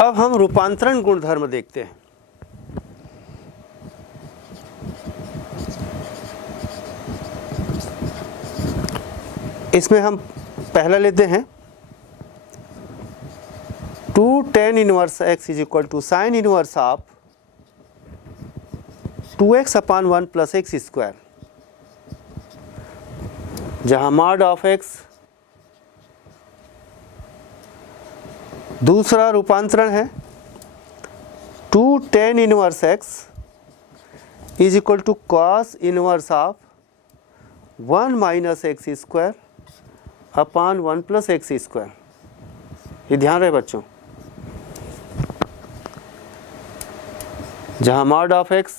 अब हम रूपांतरण गुणधर्म देखते हैं। इसमें हम पहला लेते हैं 2 tan inverse x is equal to sine inverse of 2x upon 1 plus x square, जहाँ मॉड ऑफ x। दूसरा रूपांतरण है 2 tan inverse x is equal to cos inverse of 1 minus x square upon 1 plus x square. ये ध्यान रहे बच्चों, जहाँ mod of x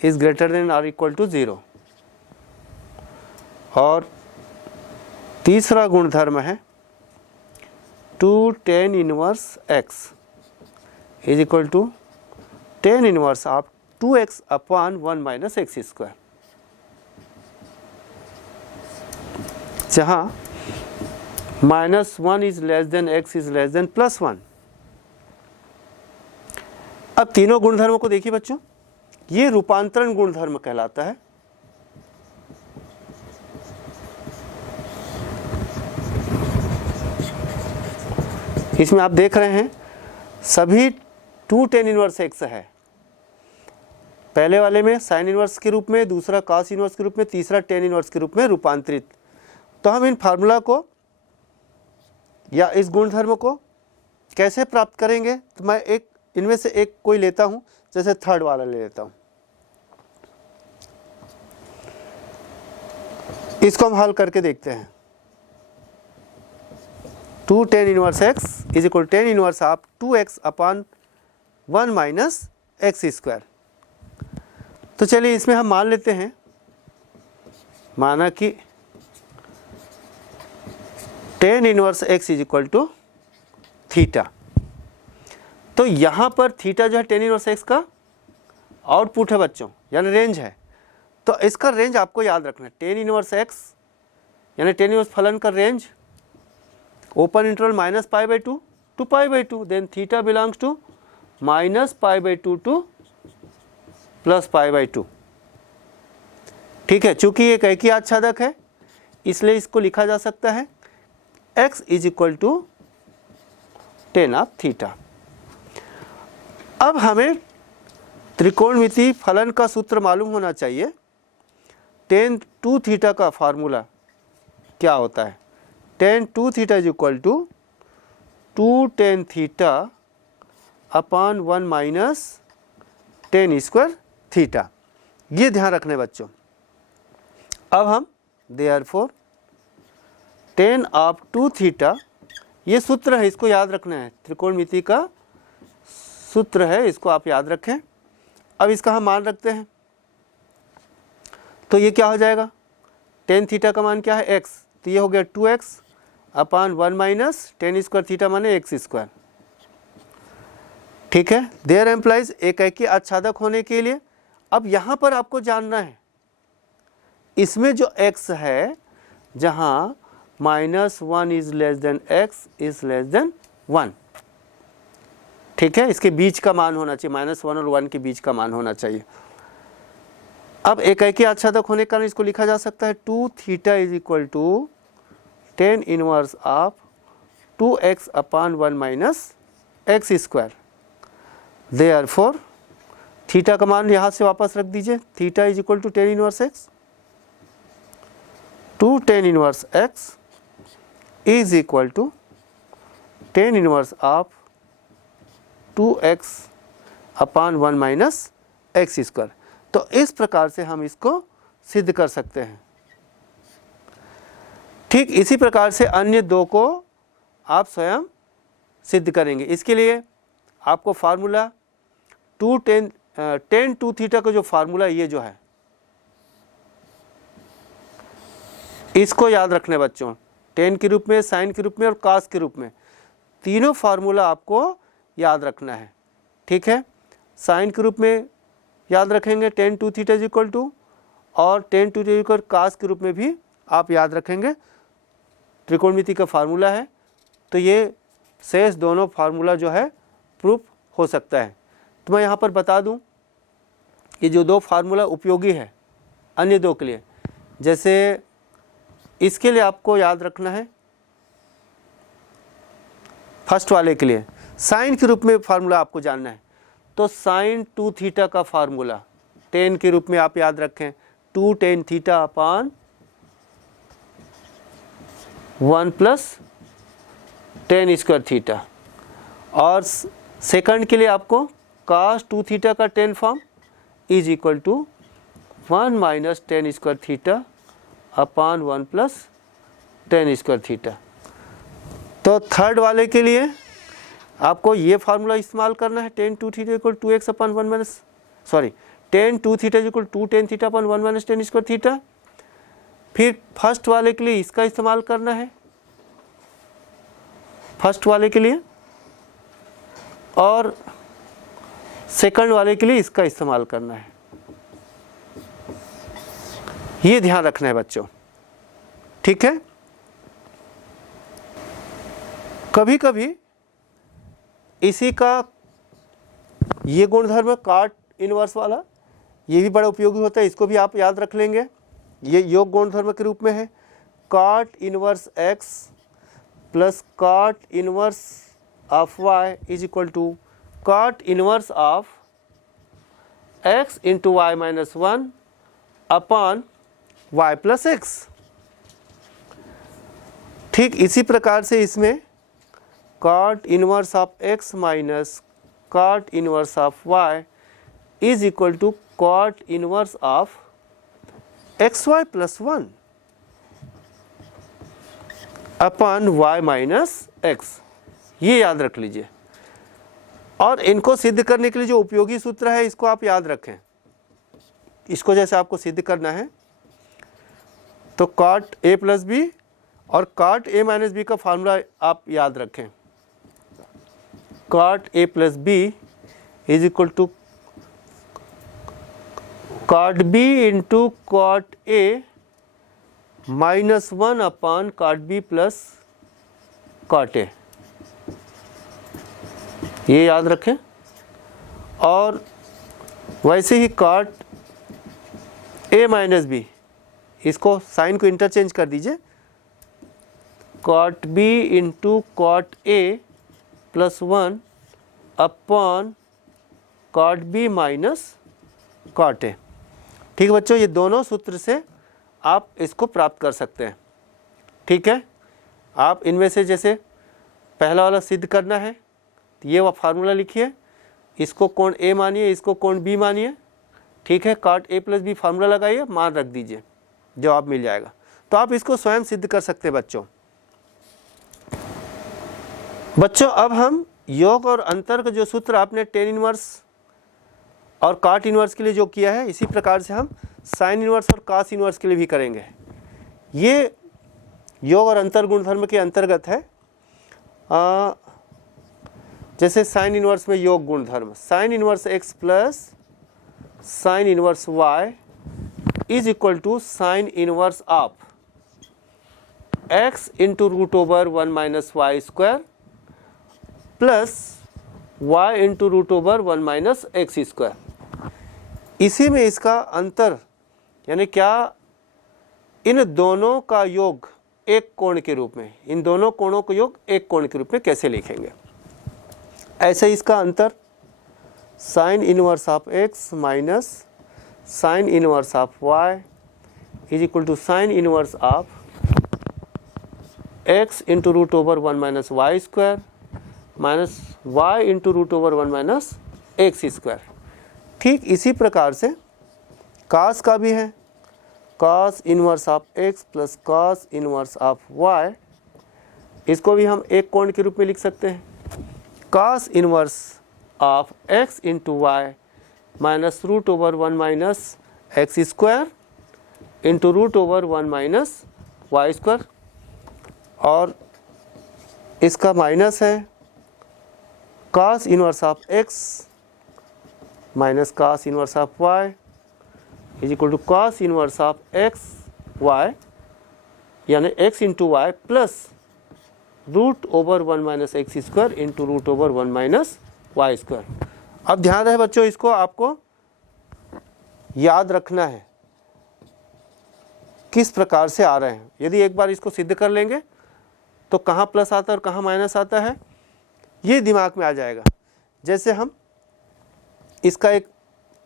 is greater than और इक्वल टू 0। और तीसरा गुणधर्म है 2 tan inverse x is equal to tan inverse of 2x upon 1 minus x square, जहाँ -1 is less than x is less than +1। अब तीनों गुणधर्मों को देखिए बच्चों, ये रूपांतरण गुणधर्म कहलाता है। इसमें आप देख रहे हैं सभी 2 tan इनवर्स x है। पहले वाले में साइन इनवर्स के रूप में, दूसरा कॉस इनवर्स के रूप में, तीसरा tan इनवर्स के रूप में रूपांतरित। तो हम इन फार्मूला को या इस गुणधर्म को कैसे प्राप्त करेंगे? तो मैं एक इनमें से एक कोई लेता हूं, जैसे थर्ड वाला ले लेता हूं। इसको हम हल करके देखते हैं। 2 tan inverse x is equal tan inverse of 2x upon 1 minus x square. तो चलिए इसमें हम मान लेते हैं, माना कि tan inverse x is equal to theta. तो यहाँ पर थीटा जो है tan इनवर्स x का आउटपुट है बच्चों, यानी रेंज है। तो इसका रेंज आपको याद रखना है, tan इनवर्स x यानी tan इनवर्स फलन का range open interval -π/2 to π/2, then theta belongs to -π/2 to +π/2। ठीक है, चूंकि ये एक ही आच्छादक है इसलिए इसको लिखा जा सकता है x is equal to tan of theta. अब हमें त्रिकोणमिति फलन का सूत्र मालूम होना चाहिए। tan 2 थीटा का फार्मूला क्या होता है? tan 2 theta is equal to 2 tan theta upon 1 minus tan square theta. ये ध्यान रखने बच्चों। अब हम देयरफॉर tan ऑफ 2 थीटा, ये सूत्र है, इसको याद रखना है, त्रिकोणमिति का सूत्र है, इसको आप याद रखें। अब इसका हम मान रखते हैं, तो ये क्या हो जाएगा? tan थीटा का मान क्या है? x, तो ये हो गया 2x upon 1 minus tan square theta माने एक्स स्क्वायर। ठीक है, देयर एम्प्लाइज एक ही आच्छादक होने के लिए। अब यहाँ पर आपको जानना है, इसमें जो x है, जहाँ -1 is less than x is less than 1। ठीक है, इसके बीच का मान होना चाहिए, -1 और 1 के बीच का मान होना चाहिए। अब एक ही आच्छादक होने के कारण इसको लिखा जा सकता है 2 theta is equal to tan inverse of 2x upon 1 minus x square. Therefore theta का मान यहाँ से वापस रख दीजिए, theta is equal to tan inverse x। 2 tan inverse x is equal to tan inverse of 2x upon 1 minus x square. तो इस प्रकार से हम इसको सिद्ध कर सकते हैं। ठीक इसी प्रकार से अन्य दो को आप स्वयं सिद्ध करेंगे। इसके लिए आपको फार्मूला 2 tan 2 थीटा का जो फार्मूला ये जो है, इसको याद रखने बच्चों, tan के रूप में, साइन के रूप में और cos के रूप में, तीनों फार्मूला आपको याद रखना है। ठीक है, साइन के रूप में याद रखेंगे tan 2 theta is equal to, और tan 2 थीटा इक्वल cos के रूप में भी आप याद रखेंगे, त्रिकोणमिति का फार्मूला है। तो ये शेष दोनों फार्मूला जो है प्रूफ हो सकता है। तो मैं यहाँ पर बता दूँ कि जो दो फार्मूला उपयोगी है अन्य दो के लिए, जैसे इसके लिए आपको याद रखना है, फर्स्ट वाले के लिए साइन के रूप में फार्मूला आपको जानना है, तो साइन 2 थीटा का फार्मूला टेन के रूप में आप याद रखें, 2 tan theta upon 1 plus tan square theta. और सेकंड के लिए आपको cos 2 थीटा का tan form is equal to 1 minus tan square theta upon 1 plus tan square theta. तो थर्ड वाले के लिए आपको ये फार्मूला इस्तेमाल करना है, tan 2 theta equal 2x upon 1 minus tan 2 theta equal 2 tan theta upon 1 minus tan square theta. फिर फर्स्ट वाले के लिए इसका इस्तेमाल करना है, फर्स्ट वाले के लिए, और सेकंड वाले के लिए इसका इस्तेमाल करना है। ये ध्यान रखना है बच्चों, ठीक है। कभी कभी इसी का ये गुणधर्म काट इनवर्स वाला, ये भी बड़ा उपयोगी होता है, इसको भी आप याद रख लेंगे। ये योग गुणधर्म के रूप में है, cot inverse x plus cot inverse of y is equal to cot inverse of x into y minus 1 upon y plus x. ठीक इसी प्रकार से इसमें cot inverse of x minus cot inverse of y is equal to cot inverse of xy plus 1 upon y minus x. ये याद रख लीजिए। और इनको सिद्ध करने के लिए जो उपयोगी सूत्र है इसको आप याद रखें। इसको जैसे आपको सिद्ध करना है तो काट a प्लस बी और काट a माइनस बी का फार्मूला आप याद रखें। Cot a plus B is equal to cot b into cot a minus 1 upon cot b plus काट a। ये याद रखें। और वैसे ही काट a माइनस बी, इसको साइन को इंटरचेंज कर दीजिए, काट b into cot a plus 1 upon काट b माइनस काट a। ठीक है बच्चों, ये दोनों सूत्र से आप इसको प्राप्त कर सकते हैं। ठीक है, आप इनमें से जैसे पहला वाला सिद्ध करना है तो ये फार्मूला लिखिए, इसको कोण a मानिए, इसको कोण b मानिए। ठीक है, काट a प्लस बी फार्मूला लगाइए, मान रख दीजिए, जवाब मिल जाएगा। तो आप इसको स्वयं सिद्ध कर सकते हैं बच्चों। अब हम योग और अंतर का जो सूत्र आपने टेन इनवर्स और काट इनवर्स के लिए जो किया है, इसी प्रकार से हम साइन इनवर्स और कास इनवर्स के लिए भी करेंगे। ये योग और अंतर गुणधर्म के अंतर्गत है। जैसे साइन इनवर्स में योग गुणधर्म, sine inverse x plus sine inverse y is equal to sine inverse of x into root over 1 minus y square plus y into root over 1 minus x square. इसी में इसका अंतर यानी क्या, इन दोनों का योग एक कोण के रूप में, इन दोनों कोणों का योग एक कोण के रूप में कैसे लिखेंगे। ऐसे इसका अंतर sine inverse of x minus sine inverse of y is equal to sine inverse of x into root over 1 minus y square minus y into root over 1 minus x square. ठीक इसी प्रकार से कास का भी है, cos inverse of x plus cos inverse of y, इसको भी हम एक कोण के रूप में लिख सकते हैं। Cos inverse of x into y minus root over 1 minus x square into root over 1 minus y square, और इसका माइनस है cos inverse of x minus cos inverse of y is equal to cos inverse of x y यानी x into y plus root over 1 minus x square into root over 1 minus y square. अब ध्यान रहे बच्चों, इसको आपको याद रखना है किस प्रकार से आ रहे हैं। यदि एक बार इसको सिद्ध कर लेंगे तो कहाँ प्लस आता है और कहाँ माइनस आता है ये दिमाग में आ जाएगा। जैसे हम इसका एक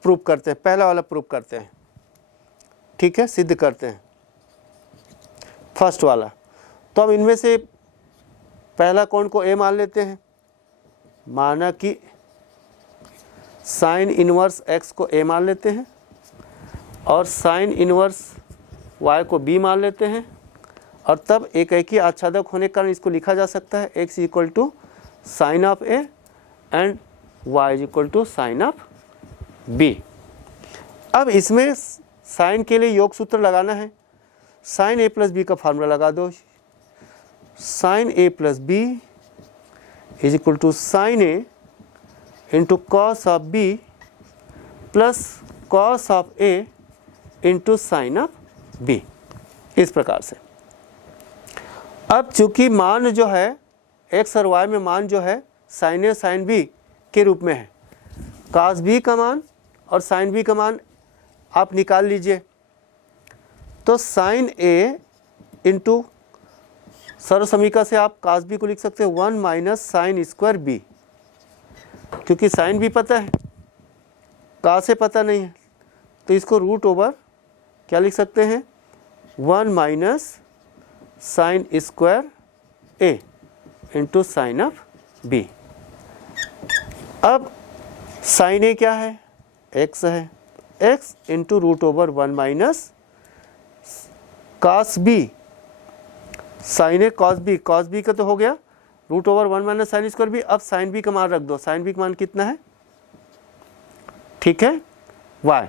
प्रूफ करते हैं, पहला वाला प्रूफ करते हैं, ठीक है, सिद्ध करते हैं फर्स्ट वाला। तो हम इनमें से पहला कौन को ए मान लेते हैं, माना कि साइन इनवर्स एक्स को ए मान लेते हैं और साइन इनवर्स वाई को बी मान लेते हैं, और तब एक ही आच्छादक होने के कारण इसको लिखा जा सकता है x equal to sine of a and y is equal to sine of B. अब इसमें साइन के लिए योग सूत्र लगाना है। साइन ए प्लस बी का फार्मूला लगा दो, sine a plus B is equal to sine a into cos of b plus cos of a into sine of b, इस प्रकार से। अब चूंकि मान जो है एक्स और वाई में मान जो है साइन ए साइन बी के रूप में है, कास बी का मान और साइन बी का मान आप निकाल लीजिए। तो साइन ए इंटू सर्व समीकरण से आप कास बी को लिख सकते हैं 1 माइनस साइन स्क्वायर बी, क्योंकि साइन बी पता है कास से पता नहीं है, तो इसको रूट ओवर क्या लिख सकते हैं 1 minus sine square A into sine of B. अब साइन ए क्या है, एक्स है, x into root over 1 minus cos B, sine ए कॉस बी का तो हो गया root over 1 minus sine square B. अब साइन बी का मान रख दो, साइन बी का मान कितना है, ठीक है, y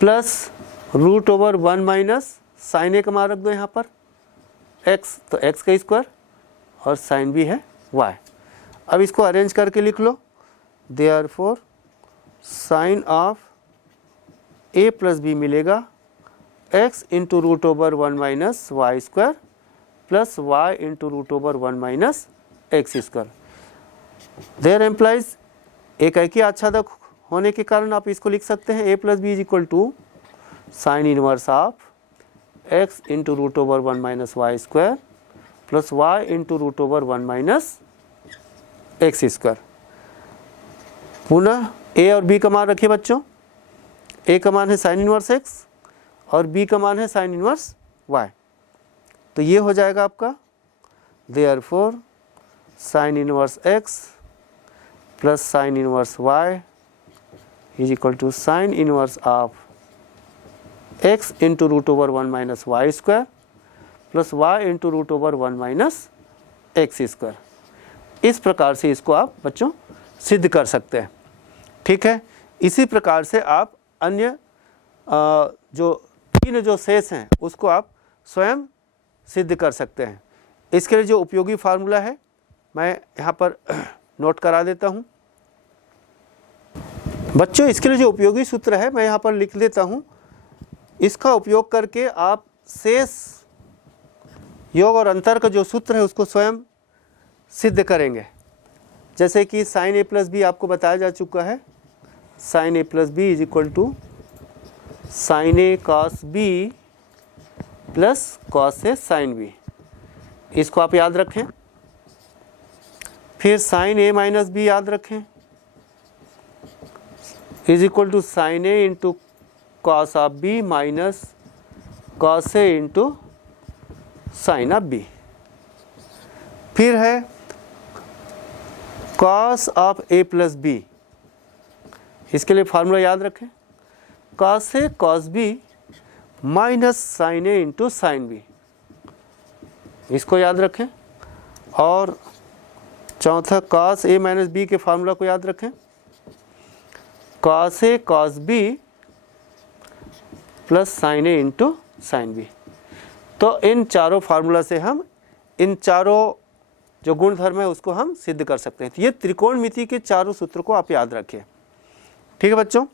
plus root over 1 minus sine A का मान रख दो यहाँ पर एक्स, तो एक्स का स्क्वायर और साइन बी है वाई। अब इसको अरेंज करके लिख लो, therefore sine of A plus B मिलेगा x into root over 1 minus y square plus y into root over 1 minus x square. There implies एक ही आच्छादक होने के कारण आप इसको लिख सकते हैं A plus B is equal to sine inverse of x into root over 1 minus y square plus y into root over 1 minus x square. पुनः ए और बी का मान रखिए बच्चों, ए का मान है साइन इनवर्स एक्स और बी का मान है साइन इनवर्स वाई, तो ये हो जाएगा आपका therefore sine inverse x plus sine inverse y is equal to sine inverse of x into root over 1 minus y square plus y into root over 1 minus x square. इस प्रकार से इसको आप बच्चों सिद्ध कर सकते हैं, ठीक है। इसी प्रकार से आप अन्य जो तीन जो शेष हैं उसको आप स्वयं सिद्ध कर सकते हैं। इसके लिए जो उपयोगी फार्मूला है मैं यहाँ पर नोट करा देता हूँ बच्चों। इसके लिए जो उपयोगी सूत्र है मैं यहाँ पर लिख देता हूँ, इसका उपयोग करके आप शेष योग और अंतर का जो सूत्र है उसको स्वयं सिद्ध करेंगे। जैसे कि साइन ए प्लस बी आपको बताया जा चुका है, sine a plus B is equal to sine A cos b plus cos a sine b, इसको आप याद रखें। फिर साइन ए माइनस बी याद रखें is equal to sine a into cos of b minus cos a into sine of b. फिर है cos of A plus b, इसके लिए फार्मूला याद रखें cos a cos b minus sine a into sine b, इसको याद रखें। और चौथा कॉस ए माइनस बी के फार्मूला को याद रखें cos a cos b plus sine a into sine b. तो इन चारों फार्मूला से हम इन चारों जो गुणधर्म है उसको हम सिद्ध कर सकते हैं। तो ये त्रिकोणमिति के चारों सूत्र को आप याद रखिए, ठीक है बच्चों।